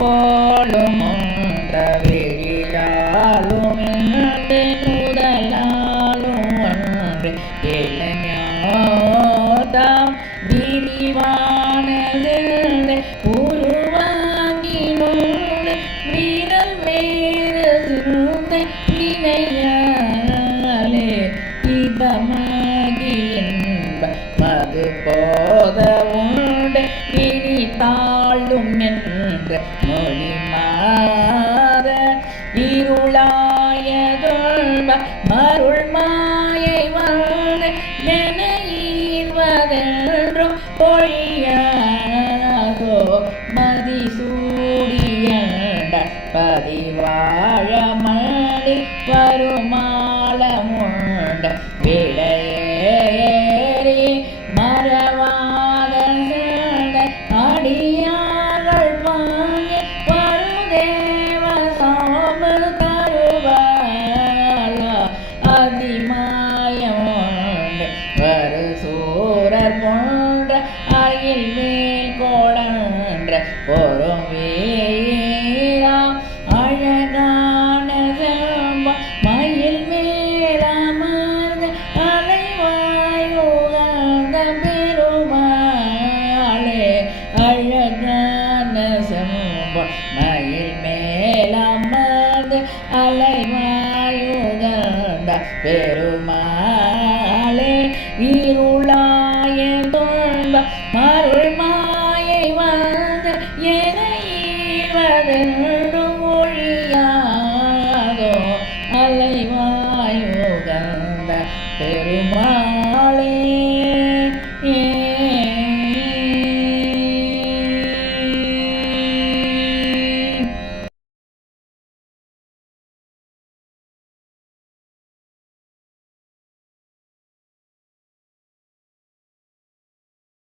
போலும் ஒன்ற வெளியாலும் முதலாலும் ஒன்று இளைஞாதாம் விரிவான உருவாங்கினோடு வீரல் வேறு சிந்தை வினையாலே இதமாகி என்ப மது போத உண்டு இனி தாழும் என்ற மொழி மாத இருளாயதொழ்வ மருள் மாயை வந்து என ஈர்வதென்றும் பொழியாதோ மதி சூடியண்ட பதிவாழ மடி வருமாலமுண்ட விடையேறி மறவாத அடியார்கள் வாங்க வருதேவ சாம தருவால அதிமாயமுண்ட வரு சூரர் போன்ற அயில் மேல் கோடன்ற பொறும் வீராம் அழகான மயில் மேலமர்ந்த அலைவாயுகந்த பெருமாளே அழகான செம்பொன் மயில் மேலமர்ந்த அலைவாயுகந்த பெருமாளே இருள்